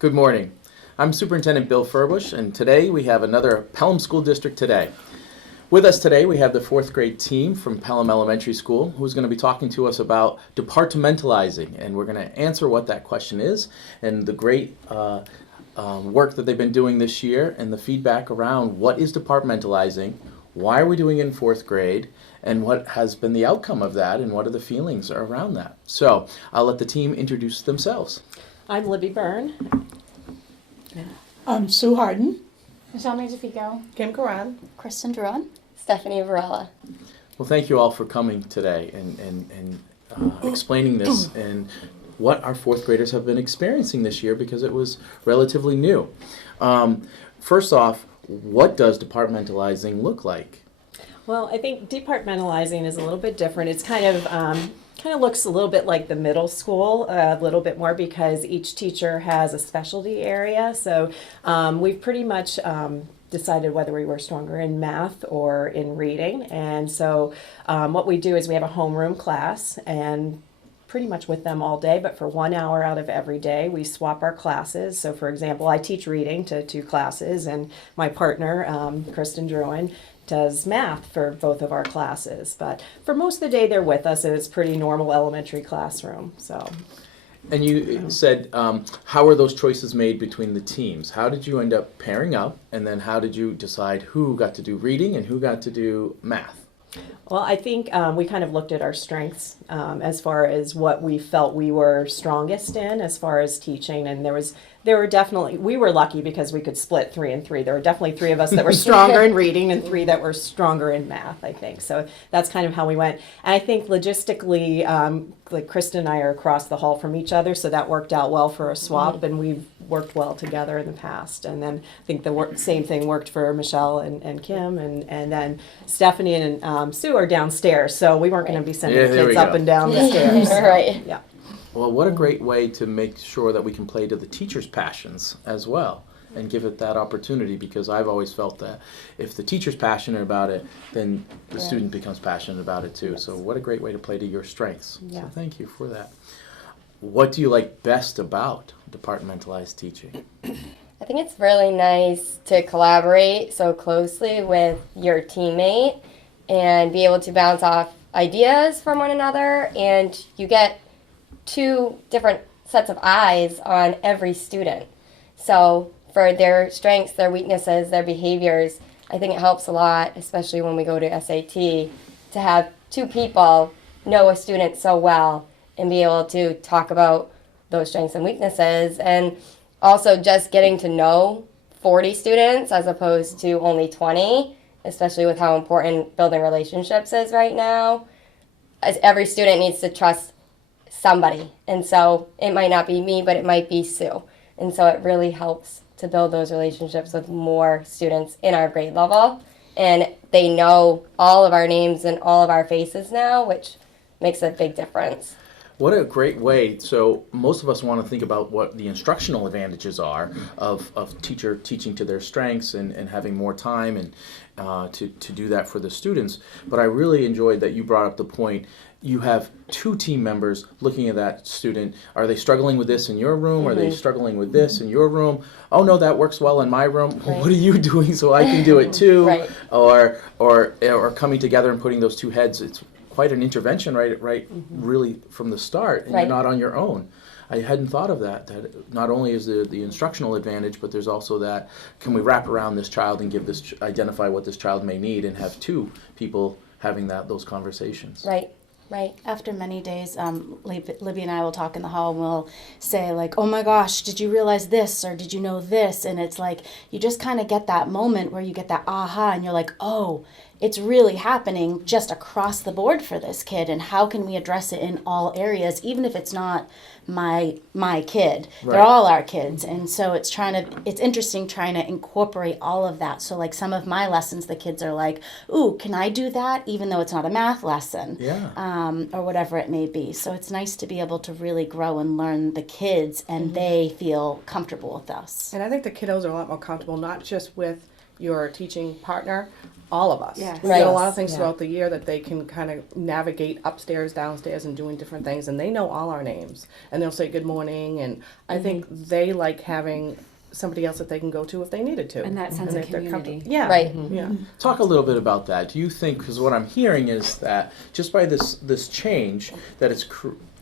Good morning. I'm Superintendent Bill Furbush, and today we have another Pelham School District Today. With us today, we have the fourth grade team from Pelham Elementary School who's going to be talking to us about departmentalizing, and we're going to answer what that question is and the great work that they've been doing this year and the feedback around what is departmentalizing, why are we doing it in fourth grade, and what has been the outcome of that and what are the feelings around that. So I'll let the team introduce themselves. I'm Libby Byrne. I'm Sue Harden. Michelle Magnifico. Kim Karan. Kristen Duran. Stephanie Varela. Well, thank you all for coming today and explaining this and what our fourth graders have been experiencing this year because it was relatively new. First off, what does departmentalizing look like? Well, I think departmentalizing is a little bit different. It's kind of looks a little bit like the middle school, a little bit more because each teacher has a specialty area. So we've pretty much decided whether we were stronger in math or in reading. And so what we do is we have a homeroom class and pretty much with them all day, but for 1 hour out of every day, we swap our classes. So for example, I teach reading to 2 classes and my partner, Kristen Druin, does math for both of our classes. But for most of the day, they're with us and it's pretty normal elementary classroom. So. And you said, how were those choices made between the teams? How did you end up pairing up? And then how did you decide who got to do reading and who got to do math? Well, I think we kind of looked at our strengths as far as what we felt we were strongest in as far as teaching. And we were lucky because we could split 3 and 3. There were definitely 3 of us that were stronger in reading and 3 that were stronger in math, I think. So that's kind of how we went. And I think logistically, like Kristen and I are across the hall from each other, so that worked out well for a swap, and we've worked well together in the past. And then I think the same thing worked for Michelle and Kim, and then Stephanie and Sue are downstairs, so we weren't going to be sending the kids up and down the stairs. Right. Yeah. Well, what a great way to make sure that we can play to the teachers' passions as well and give it that opportunity, because I've always felt that if the teacher's passionate about it, then the student becomes passionate about it too. Yes. So what a great way to play to your strengths. Yeah. So thank you for that. What do you like best about departmentalized teaching? I think it's really nice to collaborate so closely with your teammate and be able to bounce off ideas from one another, and you get 2 different sets of eyes on every student. So for their strengths, their weaknesses, their behaviors, I think it helps a lot, especially when we go to SAT, to have 2 people know a student so well and be able to talk about those strengths and weaknesses. And also just getting to know 40 students as opposed to only 20, especially with how important building relationships is right now. As every student needs to trust somebody. And so it might not be me, but it might be Sue. And so it really helps to build those relationships with more students in our grade level. And they know all of our names and all of our faces now, which makes a big difference. What a great way. So most of us want to think about what the instructional advantages are of teacher teaching to their strengths and having more time and to do that for the students. But I really enjoyed that you brought up the point. You have 2 team members looking at that student. Are they struggling with this in your room? Are they struggling with this in your room? Oh no, that works well in my room. Right. What are you doing so I can do it too? Right. Or coming together and putting those 2 heads. It's quite an intervention, right? Really from the start, and you're not on your own. I hadn't thought of that not only is the instructional advantage, but there's also that, can we wrap around this child and identify what this child may need and have 2 people having those conversations. Right. After many days, Libby and I will talk in the hall and we'll say like, oh my gosh, did you realize this? Or did you know this? And it's like, you just kind of get that moment where you get that aha and you're like, oh, it's really happening just across the board for this kid. And how can we address it in all areas, even if it's not my kid. Right. They're all our kids. And so it's interesting trying to incorporate all of that. So like some of my lessons, the kids are like, ooh, can I do that? Even though it's not a math lesson. Yeah. Or whatever it may be. So it's nice to be able to really grow and learn the kids and they feel comfortable with us. And I think the kiddos are a lot more comfortable, not just with your teaching partner, all of us. Yes. We get a Right. lot of things Yeah. throughout the year that they can kind of navigate upstairs, downstairs, and doing different things, and they know all our names, and they'll say good morning, and I think they like having somebody else that they can go to if they needed to. And that sense of if they're comfortable. community. Yeah. Right. Yeah. Talk a little bit about that. Do you think, because what I'm hearing is that just by this change, that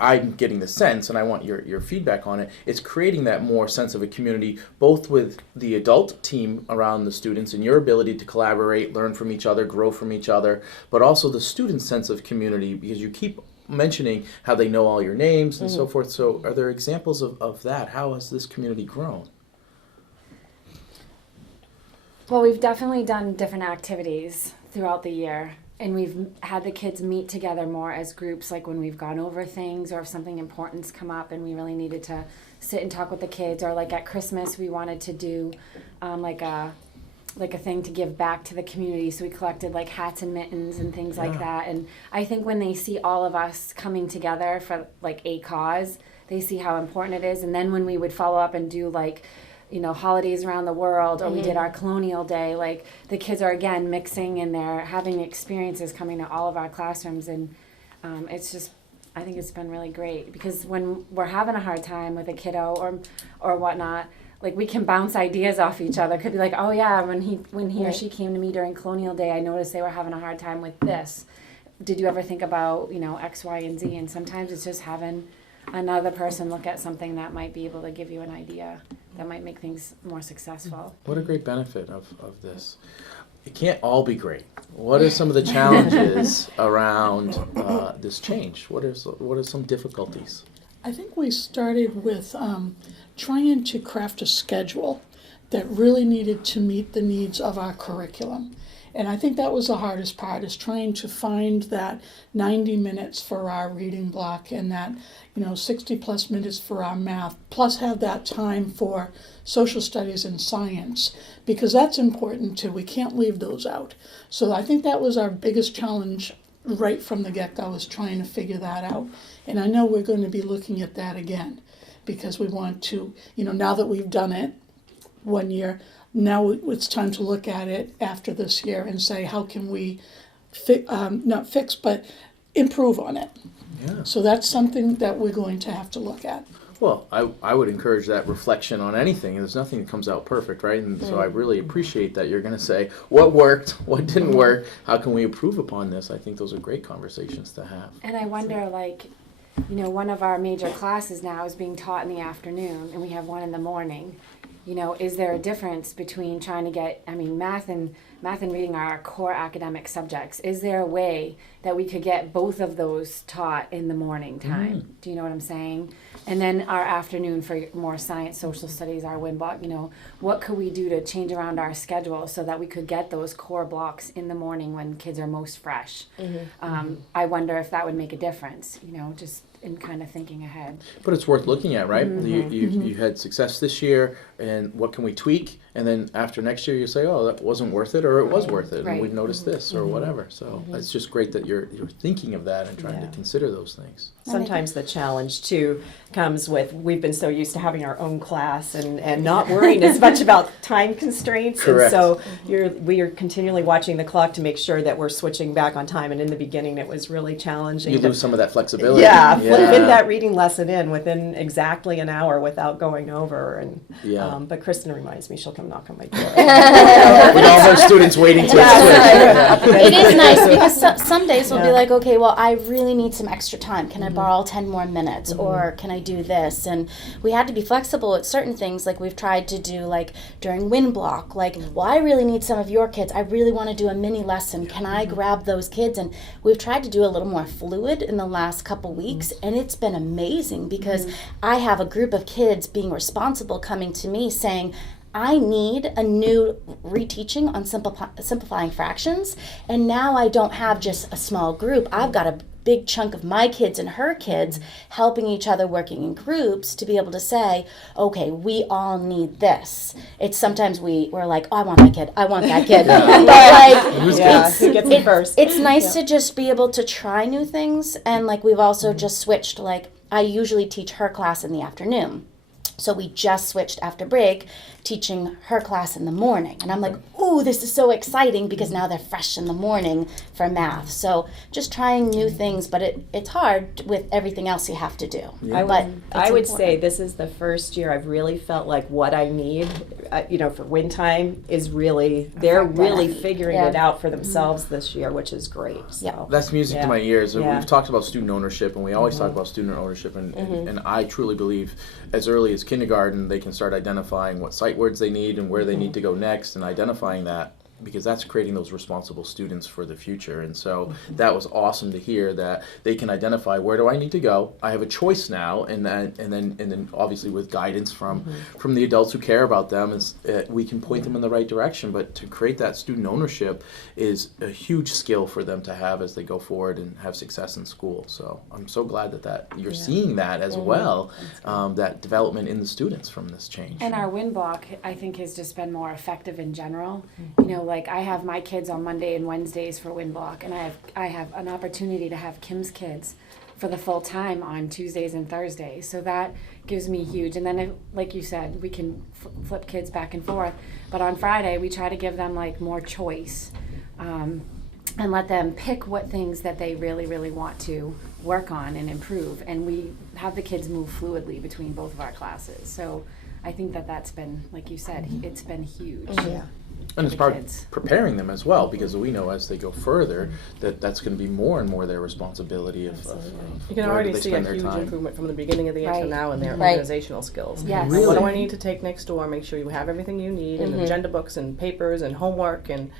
I'm getting the sense, and I want your feedback on it, it's creating that more sense of a community, both with the adult team around the students and your ability to collaborate, learn from each other, grow from each other, but also the student sense of community, because you keep mentioning how they know all your names and so forth. So are there examples of that? How has this community grown? Well, we've definitely done different activities throughout the year, and we've had the kids meet together more as groups, like when we've gone over things or if something important's come up and we really needed to sit and talk with the kids, or like at Christmas we wanted to do like a thing to give back to the community, so we collected like hats and mittens and things like that. And I think when they see all of us coming together for like a cause, they see how important it is. And then when we would follow up and do like, you know, holidays around the world, or we did our colonial day, like the kids are again mixing and they're having experiences coming to all of our classrooms. And it's just, I think it's been really great, because when we're having a hard time with a kiddo or whatnot, like we can bounce ideas off each other. Could be like, oh yeah, when he or she came to me during colonial day, I noticed they were having a hard time with this. Did you ever think about, you know, X, Y, and Z? And sometimes it's just having another person look at something that might be able to give you an idea that might make things more successful. What a great benefit of this. It can't all be great. What are some of the challenges around this change? What are some difficulties? I think we started with trying to craft a schedule that really needed to meet the needs of our curriculum. And I think that was the hardest part, is trying to find that 90 minutes for our reading block and that, 60 plus minutes for our math, plus have that time for social studies and science, because that's important too. We can't leave those out. So I think that was our biggest challenge right from the get-go, is trying to figure that out. And I know we're going to be looking at that again, because we want to, now that we've done it 1 year, now it's time to look at it after this year and say, how can we not fix, but improve on it? Yeah. So that's something that we're going to have to look at. Well, I would encourage that reflection on anything. There's nothing that comes out perfect, right? And so I really appreciate that you're going to say what worked, what didn't work, how can we improve upon this? I think those are great conversations to have. And I wonder, one of our major classes now is being taught in the afternoon, and we have one in the morning. Is there a difference between trying to get, math and reading are our core academic subjects. Is there a way that we could get both of those taught in the morning time? Do you know what I'm saying? And then our afternoon for more science, social studies, our Windblock, what could we do to change around our schedule so that we could get those core blocks in the morning when kids are most fresh? I wonder if that would make a difference, just in kind of thinking ahead. But it's worth looking at, right? You had success this year, and what can we tweak? And then after next year, you say, oh, that wasn't worth it, or it was worth it, and Right. we've noticed this, or whatever. So it's just great that you're thinking of that and trying to consider those things. Sometimes the challenge too comes with, we've been so used to having our own class and not worrying as much about time constraints. Correct. And so we are continually watching the clock to make sure that we're switching back on time. And in the beginning, it was really challenging. You to- lose some of that flexibility. Yeah, fit that reading lesson in within exactly an hour without going over. And Yeah. but Kristen reminds me, she'll come knock on my door. With all her students waiting to switch. It is nice, because some days we'll be like, okay, well, I really need some extra time. Can I borrow 10 more minutes, or can I do this? And we had to be flexible at certain things, like we've tried to do like during Windblock, like, well, I really need some of your kids. I really want to do a mini lesson. Can I grab those kids? And we've tried to do a little more fluid in the last couple weeks, and it's been amazing, because I have a group of kids being responsible coming to me saying, I need a new reteaching on simplifying fractions, and now I don't have just a small group. I've got a big chunk of my kids and her kids helping each other, working in groups to be able to say, okay, we all need this. It's sometimes we're like, oh, I want that kid, I want that kid. But Who gets it first? it's nice to just be able to try new things. And like we've also just switched, like I usually teach her class in the afternoon. So we just switched after break, teaching her class in the morning. And I'm like, ooh, this is so exciting because now they're fresh in the morning for math. So just trying new things, but it's hard with everything else you have to do. But I would it's say important. this is the first year I've really felt like what I need, for win time is really, they're really figuring Yeah. it out for themselves this year, which is great. So. That's music to my ears. Yeah. We've talked about student ownership, and we always talk about student ownership, and I truly believe as early as kindergarten they can start identifying what sight words they need and where they need to go next, and identifying that, because that's creating those responsible students for the future. And so that was awesome to hear that they can identify, where do I need to go? I have a choice now, and then obviously with guidance from the adults who care about them, we can point them in the right direction. But to create that student ownership is a huge skill for them to have as they go forward and have success in school. So I'm so glad that you're seeing that as well, that development in the students from this change. And our Windblock, I think, has just been more effective in general. Like I have my kids on Monday and Wednesdays for Windblock, and I have an opportunity to have Kim's kids for the full time on Tuesdays and Thursdays. So that gives me huge. And then, like you said, we can flip kids back and forth. But on Friday, we try to give them like more choice, and let them pick what things that they really, really want to work on and improve. And we have the kids move fluidly between both of our classes. So I think that's been, like you said, it's been huge. Yeah. And it's the part kids. of preparing them as well, because we know as they go further that's going to be more and more their responsibility of You can where already they see a spend their huge time. improvement from the beginning of the year to Right. now in their Right. organizational skills. Yes. Really? What do I need to take next door? Make sure you have everything you need, and agenda books and papers and homework and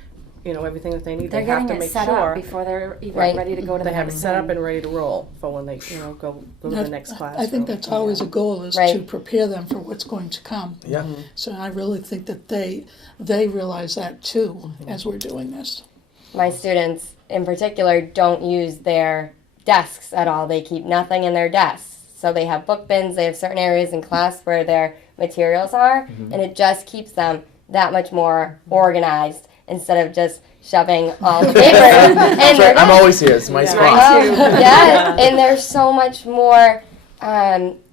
everything that they need. They're They have getting to it make set sure up before they're even Right. ready to go to they the have it next set up thing. and ready to roll for when they go to the next class. I think that's always a goal, is to Right. prepare them for what's going to come. Yeah. So I really think that they realize that too as we're doing this. My students in particular don't use their desks at all. They keep nothing in their desks. So they have book bins, they have certain areas in class where their materials are, and it just keeps them that much more organized instead of just shoving all the paper in That's their right. I'm desk. always here. It's my spot. Yes, and they're so much more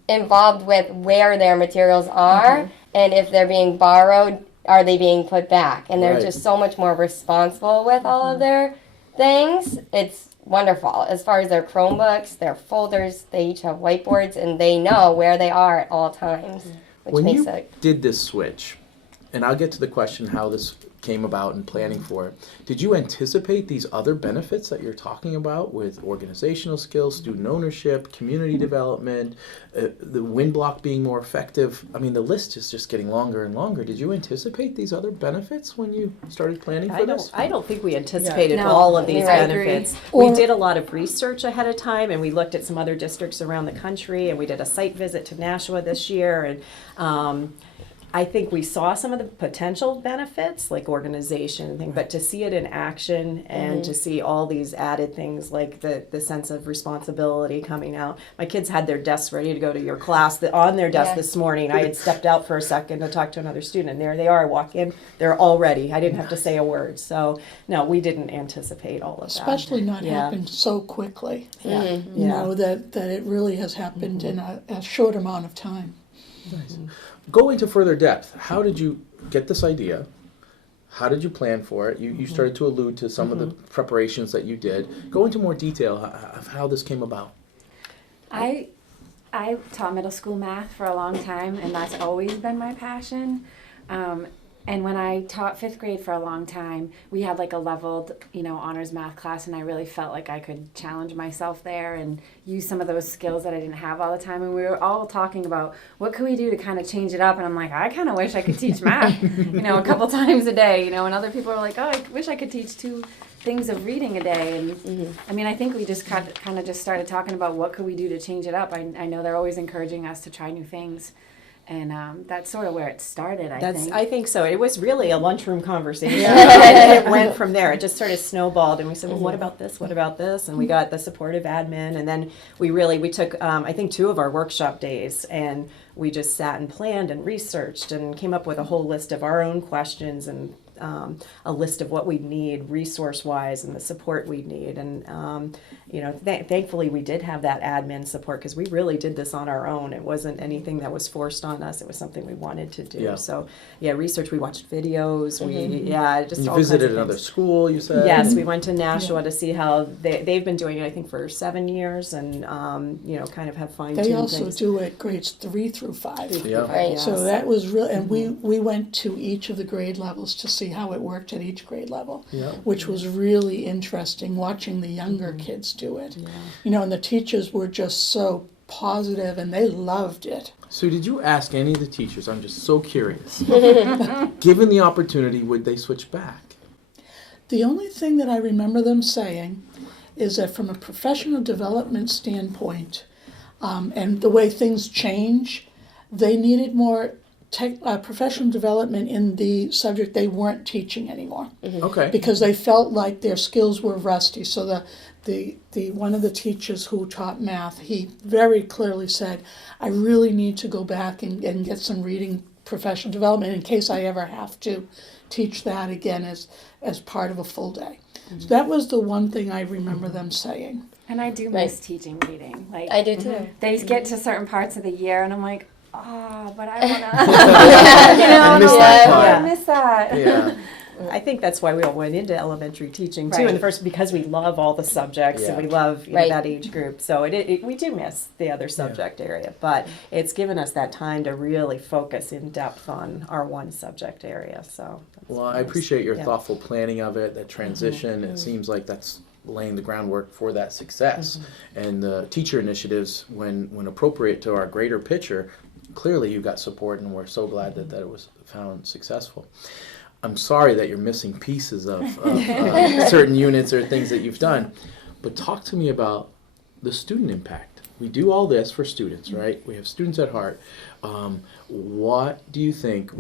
involved with where their materials are, and if they're being borrowed, are they being put back? And they're Right. just so much more responsible with all of their things. It's wonderful. As far as their Chromebooks, their folders, they each have whiteboards, and they know where they are at all times, which When makes you it. did this switch, and I'll get to the question how this came about and planning for it, did you anticipate these other benefits that you're talking about with organizational skills, student ownership, community development, the Windblock being more effective? I mean, the list is just getting longer and longer. Did you anticipate these other benefits when you started planning for this? I don't think we anticipated No. all of these I agree. benefits. Or- We did a lot of research ahead of time, and we looked at some other districts around the country, and we did a site visit to Nashua this year, and I think we saw some of the potential benefits, like organization and things, but to see it in action and to see all these added things, like the sense of responsibility coming out. My kids had their desks ready to go to your class on their desk Yeah. this morning. I had stepped out for a second to talk to another student, and there they are. I walk in, they're all ready. I didn't have to say a word. So, no, we didn't anticipate all of that. Especially not Yeah. happened so quickly. Yeah. You Yeah. know, that it really has happened in a short amount of time. Nice. Go into further depth. How did you get this idea? How did you plan for it? You started to allude to some of the preparations that you did. Go into more detail of how this came about. I taught middle school math for a long time, and that's always been my passion. And when I taught fifth grade for a long time, we had like a leveled, honors math class, and I really felt like I could challenge myself there and use some of those skills that I didn't have all the time. And we were all talking about what could we do to kind of change it up. And I'm like, I kind of wish I could teach math, a couple times a day, and other people are like, oh, I wish I could teach 2 things of reading a day. And I mean, I think we just kind of just started talking about what could we do to change it up. I know they're always encouraging us to try new things. And that's sort of where it started, I think so. It was really a lunchroom conversation. And it went from there. It just sort of snowballed, and we said, well, what about this? What about this? And we got the supportive admin, and then we took, I think, 2 of our workshop days, and we just sat and planned and researched and came up with a whole list of our own questions and a list of what we need resource-wise and the support we need. And, you know, thankfully we did have that admin support because we really did this on our own. It wasn't anything that was forced on us. It was something we wanted to do. Yeah. So, yeah, research, we watched videos, just You all kinds visited of another things. school, you said? Yes, we went to Nashua to see how they've been doing it, I think, for 7 years, and, you know, kind of have fine-tuned They things. also do it grades 3 through 5. Yeah. Right. So that was real, and we went to each of the grade levels to see how it worked at each grade level, Yeah. which was really interesting watching the younger kids do it. You know, and the teachers were just so positive and they loved it. So did you ask any of the teachers, I'm just so curious, given the opportunity, would they switch back? The only thing that I remember them saying is that from a professional development standpoint, and the way things change, they needed more professional development in the subject they weren't teaching anymore, Okay. because they felt like their skills were rusty. So the one of the teachers who taught math, he very clearly said, I really need to go back and get some reading professional development in case I ever have to teach that again as part of a full day. So that was the one thing I remember them saying. And I do miss teaching reading. Like I do too. they get to certain parts of the year, and I'm like, oh, but I wanna. I miss that I time. miss that. Yeah. I think that's why we all went into elementary teaching too. Right. In the first, because we love all the subjects and Yeah. we love Right. that age group. So we do miss the other subject area, but it's given us that time to really focus in depth on our one subject area. So. that's Well, I nice. appreciate your Yeah. thoughtful planning of it, that transition. It seems like that's laying the groundwork for that success. And the teacher initiatives, when appropriate to our greater picture, clearly you got support, and we're so glad that it was found successful. I'm sorry that you're missing pieces of certain units or things that you've done, but talk to me about the student impact. We do all this for students, right? We have students at heart. What do you think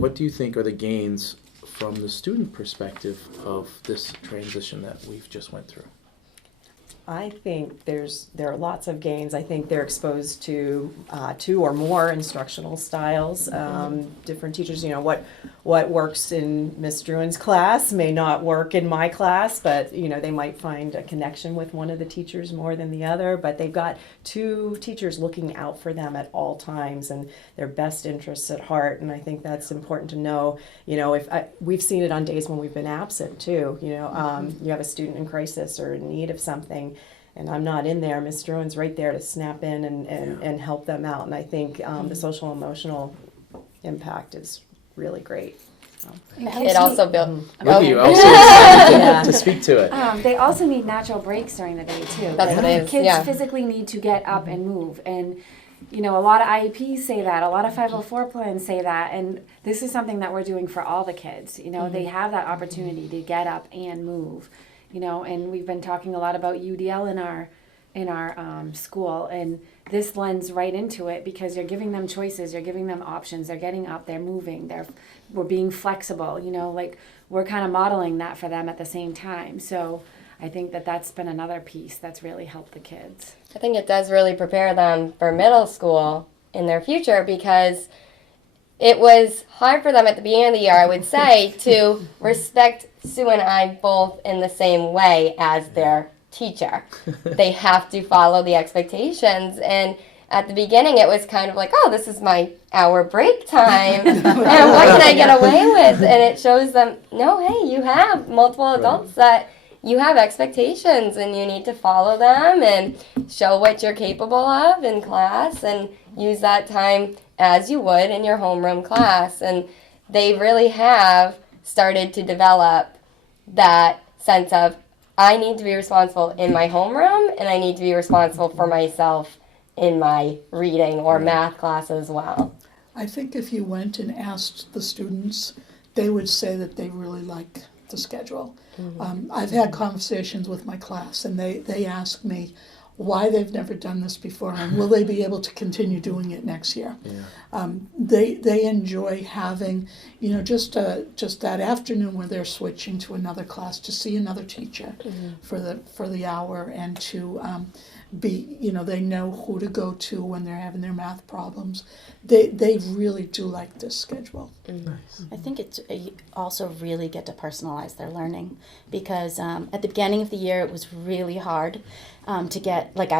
are the gains from the student perspective of this transition that we've just went through? I think there are lots of gains. I think they're exposed to 2 or more instructional styles. Different teachers, you know, what works in Miss Druin's class may not work in my class, but you know, they might find a connection with one of the teachers more than the other. But they've got 2 teachers looking out for them at all times and their best interests at heart. And I think that's important to know. You know, we've seen it on days when we've been absent too. You know, you have a student in crisis or in need of something, and I'm not in there, Ms. Druin's right there to snap in and help them out. And I think the social emotional impact is really great. So. It also built. Libby, you also to speak to it. They also need natural breaks during the day too. That's what it is, Kids yeah. physically need to get up and move, and you know, a lot of IEPs say that, a lot of 504 plans say that, and this is something that we're doing for all the kids. You know, they have that opportunity to get up and move. You know, and we've been talking a lot about UDL in our school, and this lends right into it because you're giving them choices, you're giving them options, they're getting up, they're moving, we're being flexible. You know, like we're kind of modeling that for them at the same time. So I think that's been another piece that's really helped the kids. I think it does really prepare them for middle school in their future, because it was hard for them at the beginning of the year, I would say, to respect Sue and I both in the same way as their teacher. They have to follow the expectations. And at the beginning, it was kind of like, oh, this is my hour break time. And what can I get away with? And it shows them, no, hey, you have multiple adults that you have expectations and you need to follow them and show what you're capable of in class and use that time as you would in your homeroom class. And they really have started to develop that sense of, I need to be responsible in my homeroom and I need to be responsible for myself in my reading or math class as well. I think if you went and asked the students, they would say that they really like the schedule. I've had conversations with my class, and they ask me why they've never done this before, and will they be able to continue doing it next year. They enjoy having, you know, just that afternoon where they're switching to another class to see another teacher for the hour, and to they know who to go to when they're having their math problems. They really do like this schedule. I think it's you also really get to personalize their learning because at the beginning of the year it was really hard to get, like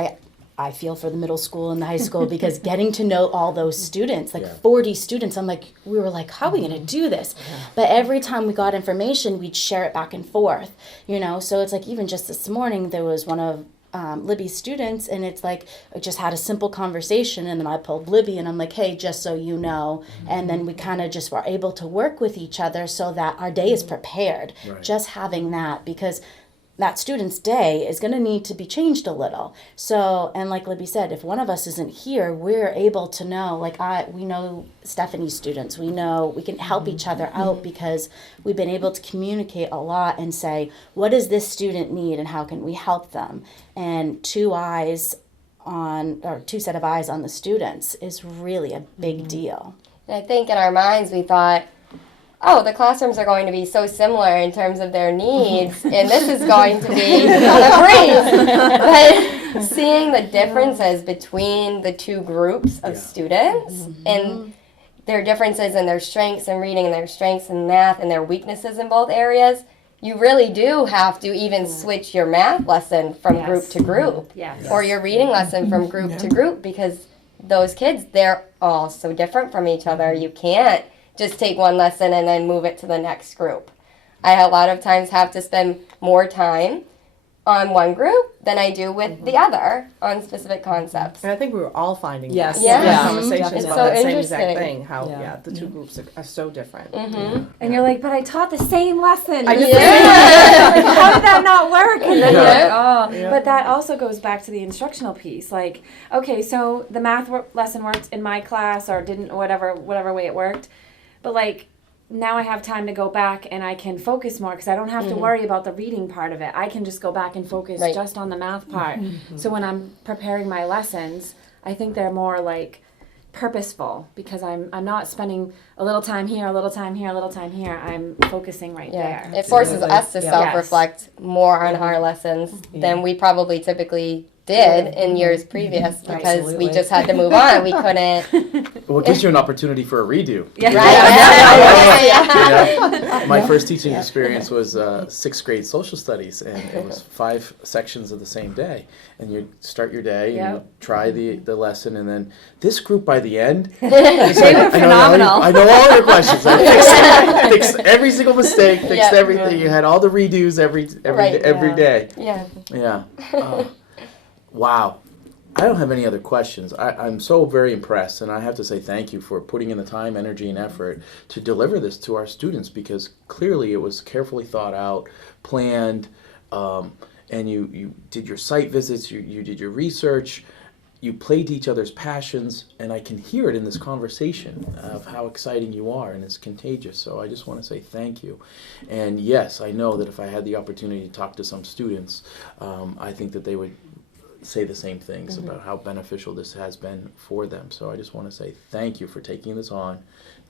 I feel for the middle school and the high school because getting to know all those students, like 40 students, we were like, how are we going to do this? But every time we got information, we'd share it back and forth, so it's like even just this morning, there was one of Libby's students, and it's like I just had a simple conversation, and then I pulled Libby and I'm like, hey, just so you know, and then we kind of just were able to work with each other so that our day is prepared. Just having that, because that student's day is going to need to be changed a little. So, and like Libby said, if one of us isn't here, we're able to know, we know Stephanie's students, we can help each other out because we've been able to communicate a lot and say, what does this student need and how can we help them? And two set of eyes on the students is really a big deal. And I think in our minds we thought, oh, the classrooms are going to be so similar in terms of their needs, and this is going to be a breeze. But seeing the differences between the two groups of students and their differences in their strengths in reading and their strengths in math and their weaknesses in both areas, you really do have to even switch your math lesson from group to group or your reading lesson from group to group because those kids, they're all so different from each other. You can't just take one lesson and then move it to the next group. I a lot of times have to spend more time on one group than I do with the other on specific concepts. And I think we were all finding Yes. that. Yeah. Conversations It's about so that same interesting. exact thing, how Yeah. the two groups are so different. And you're like, but I taught the same lesson. I The know. same- like, how did that not work? And then you're like, oh. Yeah. But that also goes back to the instructional piece. Like, okay, so the math lesson worked in my class or didn't, whatever way it worked. But like, now I have time to go back and I can focus more because I don't have to worry about the reading part of it. I can just go back and focus just on the math part. So when I'm preparing my lessons, I think they're more like purposeful because I'm not spending a little time here, a little time here, a little time here. I'm focusing right there. It forces us to Yeah. self-reflect more on our lessons than we probably typically did in years previous because Absolutely. we just had to move on. We couldn't. Well, it gives you an opportunity for a redo. Right. My first teaching experience was 6th grade social studies, and it was 5 sections of the same day. And you start your day, and you try the lesson, and then this group by the end, it's like, I know all your questions. I fixed every single mistake, fixed everything. You had all the redos every day. Yeah. Yeah. Wow. I don't have any other questions. I'm so very impressed, and I have to say thank you for putting in the time, energy, and effort to deliver this to our students because clearly it was carefully thought out, planned, and you did your site visits, you did your research, you played to each other's passions, and I can hear it in this conversation of how exciting you are, and it's contagious. So I just want to say thank you. And yes, I know that if I had the opportunity to talk to some students, I think that they would say the same things about how beneficial this has been for them. So I just want to say thank you for taking this on.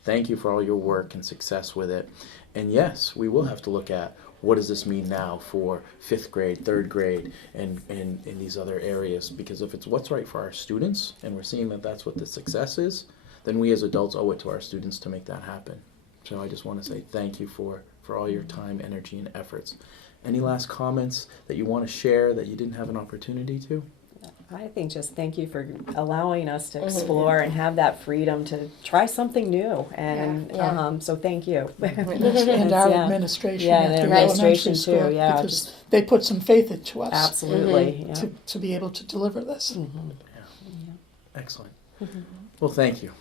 Thank you for all your work and success with it. And yes, we will have to look at what does this mean now for 5th grade, 3rd grade, and in these other areas. Because if it's what's right for our students, and we're seeing that that's what the success is, then we as adults owe it to our students to make that happen. So I just want to say thank you for all your time, energy, and efforts. Any last comments that you want to share that you didn't have an opportunity to? I think just thank you for allowing us to explore and have that freedom to try something new. And so thank you. And our administration Yeah, at and the administration elementary school, too, yeah, because they put some faith into us Absolutely. Yeah. to be able to deliver this. Excellent. Well, thank you.